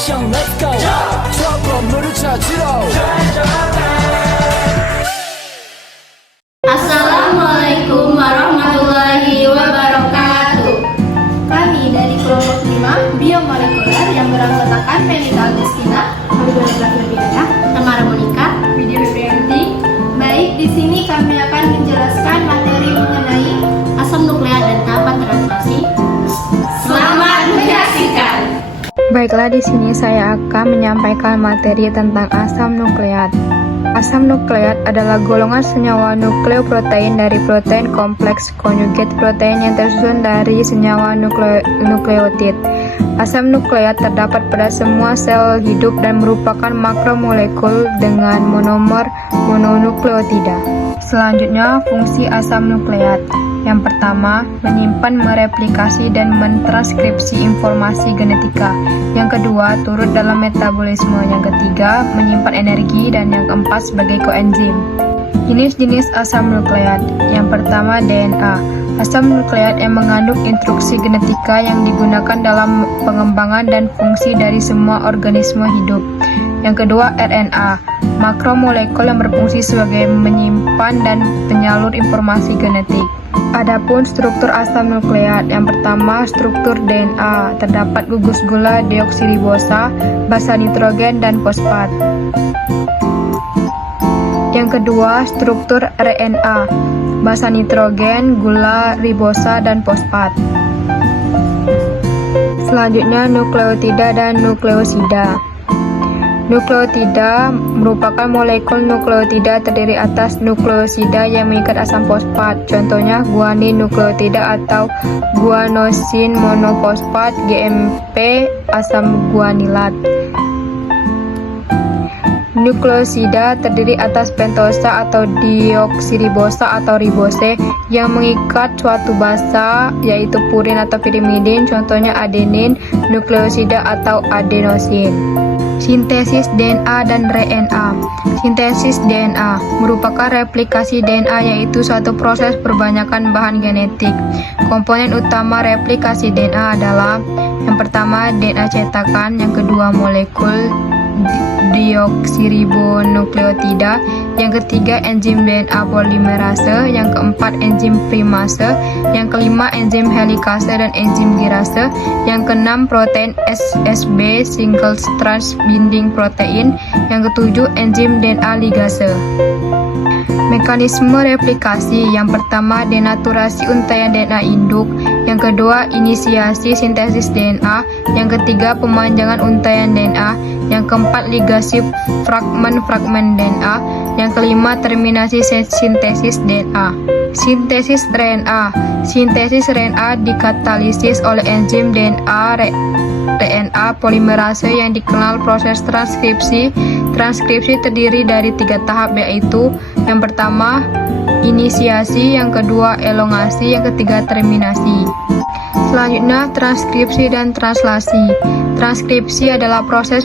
action, let's go. 추억 건물을 찾으러. Assalamualaikum warahmatullahi wabarakatuh. Kami dari kelompok 5 biomolekuler yang beranggotakan Melita Agustina, Maribel Pidana, Tamara Monica, Widya Febrianti. Baik, di sini kami akan menjelaskan materi mengenai asam nukleat dan tahapan translasi. Selamat menyaksikan. Baiklah, di sini saya akan menyampaikan materi tentang asam nukleat. Asam nukleat adalah golongan senyawa nukleoprotein dari protein kompleks konjugat protein yang tersusun dari senyawa nukleotid. Asam nukleat terdapat pada semua sel hidup dan merupakan makromolekul dengan monomer mononukleotida. Selanjutnya, fungsi asam nukleat. Yang pertama, menyimpan, mereplikasi, dan mentranskripsi informasi genetika. Yang kedua, turut dalam metabolisme. Yang ketiga, menyimpan energi. Dan yang keempat, sebagai koenzim. Jenis-jenis asam nukleat. Yang pertama, DNA. Asam nukleat yang mengandung instruksi genetika yang digunakan dalam pengembangan dan fungsi dari semua organisme hidup. Yang kedua, RNA. Makromolekul yang berfungsi sebagai menyimpan dan penyalur informasi genetik. Adapun struktur asam nukleat, yang pertama struktur DNA, terdapat gugus gula deoksiribosa, basa nitrogen, dan fosfat. Yang kedua struktur RNA, basa nitrogen, gula ribosa, dan fosfat. Selanjutnya nukleotida dan nukleosida. Nukleotida merupakan molekul nukleotida terdiri atas nukleosida yang mengikat asam fosfat. Contohnya guanin nukleotida atau guanosin monofosfat, GMP, asam guanilat. Nukleosida terdiri atas pentosa atau deoksiribosa atau ribose yang mengikat suatu basa yaitu purin atau pirimidin, contohnya adenin, nukleosida atau adenosin. Sintesis DNA dan RNA. Sintesis DNA merupakan replikasi DNA yaitu suatu proses perbanyakan bahan genetik. Komponen utama replikasi DNA adalah yang pertama DNA cetakan, yang kedua molekul deoksiribonukleotida, yang ketiga enzim DNA polimerase, yang keempat enzim primase, yang kelima enzim helikase dan enzim girase, yang keenam protein SSB single strand binding protein, yang ketujuh enzim DNA ligase. Mekanisme replikasi. Yang pertama, denaturasi untaian DNA induk. Yang kedua, inisiasi sintesis DNA. Yang ketiga, pemanjangan untaian DNA. Yang keempat, ligasi fragmen-fragmen DNA. Yang kelima, terminasi sintesis DNA. Sintesis RNA. Sintesis RNA dikatalisis oleh enzim DNA RNA polimerase yang dikenal proses transkripsi. Transkripsi terdiri dari 3 tahap, yaitu yang pertama inisiasi, yang kedua elongasi, yang ketiga terminasi. Selanjutnya transkripsi dan translasi. Transkripsi adalah proses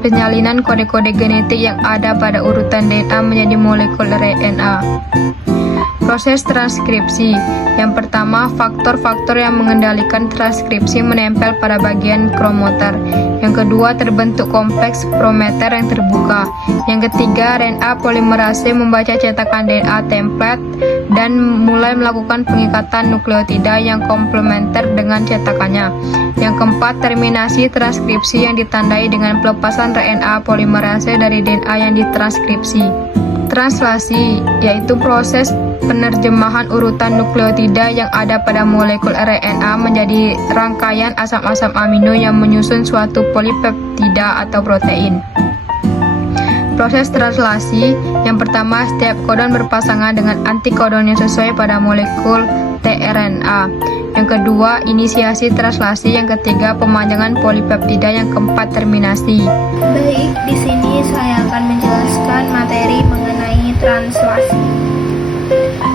penyalinan kode-kode genetik yang ada pada urutan DNA menjadi molekul RNA. Proses transkripsi. Yang pertama, faktor-faktor yang mengendalikan transkripsi menempel pada bagian kromoter. Yang kedua, terbentuk kompleks promoter yang terbuka. Yang ketiga, RNA polimerase membaca cetakan DNA template dan mulai melakukan pengikatan nukleotida yang komplementer dengan cetakannya. Yang keempat, terminasi transkripsi yang ditandai dengan pelepasan RNA polimerase dari DNA yang ditranskripsi. Translasi yaitu proses penerjemahan urutan nukleotida yang ada pada molekul RNA menjadi rangkaian asam-asam amino yang menyusun suatu polipeptida atau protein. Proses translasi yang pertama, setiap kodon berpasangan dengan antikodon yang sesuai pada molekul tRNA. Yang kedua, inisiasi translasi. Yang ketiga, pemanjangan polipeptida. Yang keempat, terminasi. Baik, di sini saya akan menjelaskan materi mengenai translasi.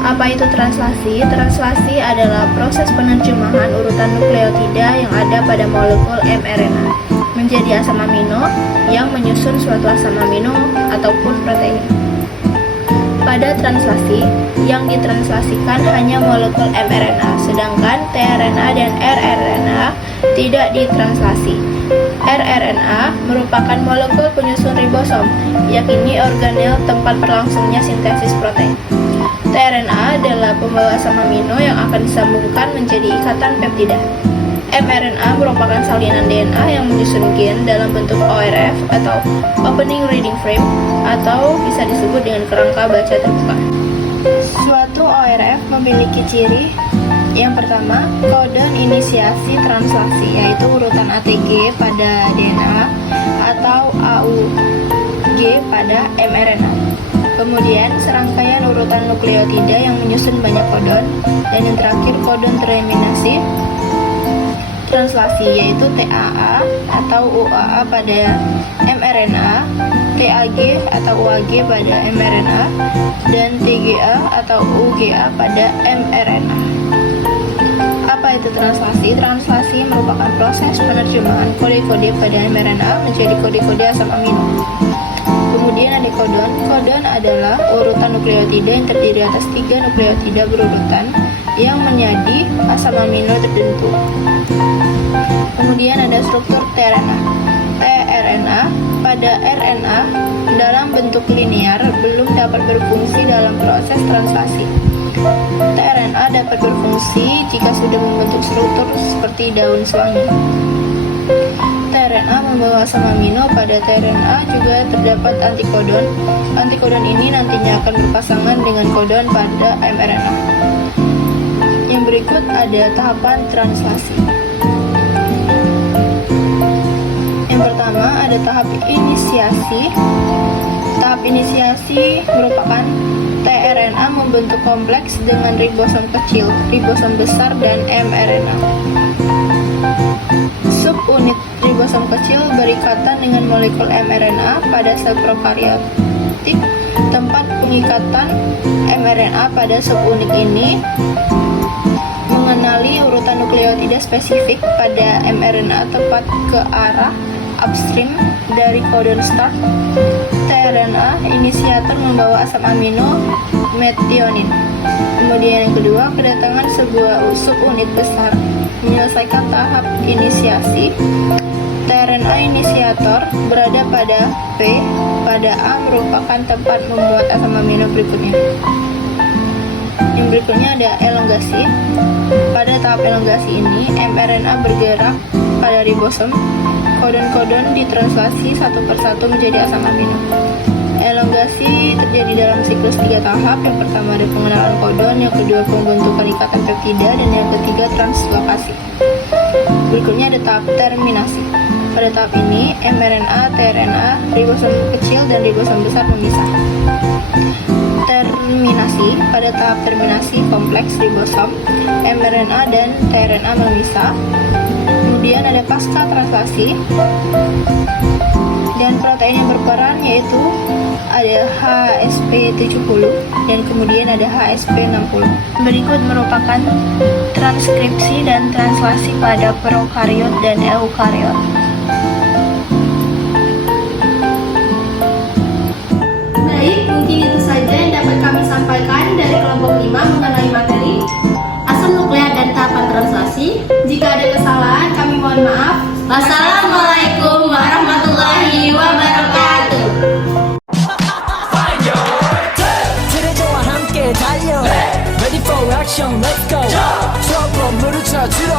Apa itu translasi? Translasi adalah proses penerjemahan urutan nukleotida yang ada pada molekul mRNA menjadi asam amino yang menyusun suatu asam amino ataupun protein. Pada translasi, yang ditranslasikan hanya molekul mRNA, sedangkan tRNA dan rRNA tidak ditranslasi. rRNA merupakan molekul penyusun ribosom, yakni organel tempat berlangsungnya sintesis protein. tRNA adalah pembawa asam amino yang akan disambungkan menjadi ikatan peptida. mRNA merupakan salinan DNA yang menyusun gen dalam bentuk ORF atau opening reading frame, atau bisa disebut dengan kerangka baca terbuka. Suatu ORF memiliki ciri yang pertama, kodon inisiasi translasi, yaitu urutan ATG pada DNA atau AUG pada mRNA. Kemudian, serangkaian urutan nukleotida yang menyusun banyak kodon, dan yang terakhir kodon terminasi translasi, yaitu TAA atau UAA pada mRNA, TAG atau UAG pada mRNA, dan TGA atau UGA pada mRNA. Apa itu translasi? Translasi merupakan proses penerjemahan kode-kode pada mRNA menjadi kode-kode asam amino. Kemudian ada kodon. Kodon adalah urutan nukleotida yang terdiri atas 3 nukleotida berurutan yang menjadi asam amino tertentu. Kemudian ada struktur tRNA. tRNA pada RNA dalam bentuk linear belum dapat berfungsi dalam proses translasi. tRNA dapat berfungsi jika sudah membentuk struktur seperti daun sewangi. tRNA membawa asam amino. Pada tRNA juga terdapat antikodon. Antikodon ini nantinya akan berpasangan dengan kodon pada mRNA. Yang berikut ada tahapan translasi. Yang pertama ada tahap inisiasi. Tahap inisiasi merupakan tRNA membentuk kompleks dengan ribosom kecil, ribosom besar, dan mRNA. Subunit ribosom kecil berikatan dengan molekul mRNA pada sel prokariotik. Tempat pengikatan mRNA pada subunit ini mengenali urutan nukleotida spesifik pada mRNA tepat ke arah upstream dari kodon start. tRNA inisiator membawa asam amino metionin. Kemudian yang kedua, kedatangan sebuah subunit besar menyelesaikan tahap inisiasi. tRNA inisiator berada pada P. Pada A merupakan tempat membuat asam amino berikutnya. Yang berikutnya ada elongasi. Pada tahap elongasi ini, mRNA bergerak pada ribosom. Kodon-kodon ditranslasi satu persatu menjadi asam amino. Elongasi terjadi dalam siklus 3 tahap. Yang pertama ada pengenalan kodon, yang kedua pembentukan ikatan peptida, dan yang ketiga translokasi. Berikutnya ada tahap terminasi. Pada tahap ini, mRNA, tRNA, ribosom kecil, dan ribosom besar memisah. Terminasi. Pada tahap terminasi, kompleks ribosom, mRNA, dan tRNA memisah. Kemudian ada pasca translasi, dan protein yang berperan yaitu ada HSP70 dan kemudian ada HSP60. Berikut merupakan transkripsi dan translasi pada prokariot dan eukariot. Baik, mungkin itu saja yang dapat kami sampaikan dari kelompok 5 mengenai materi asam nukleat dan tahapan translasi. Jika ada kesalahan, kami mohon maaf. Wassalamualaikum warahmatullahi wabarakatuh. 트레저와 함께 달려 Ready for action, let's go 추억 건물을 찾으러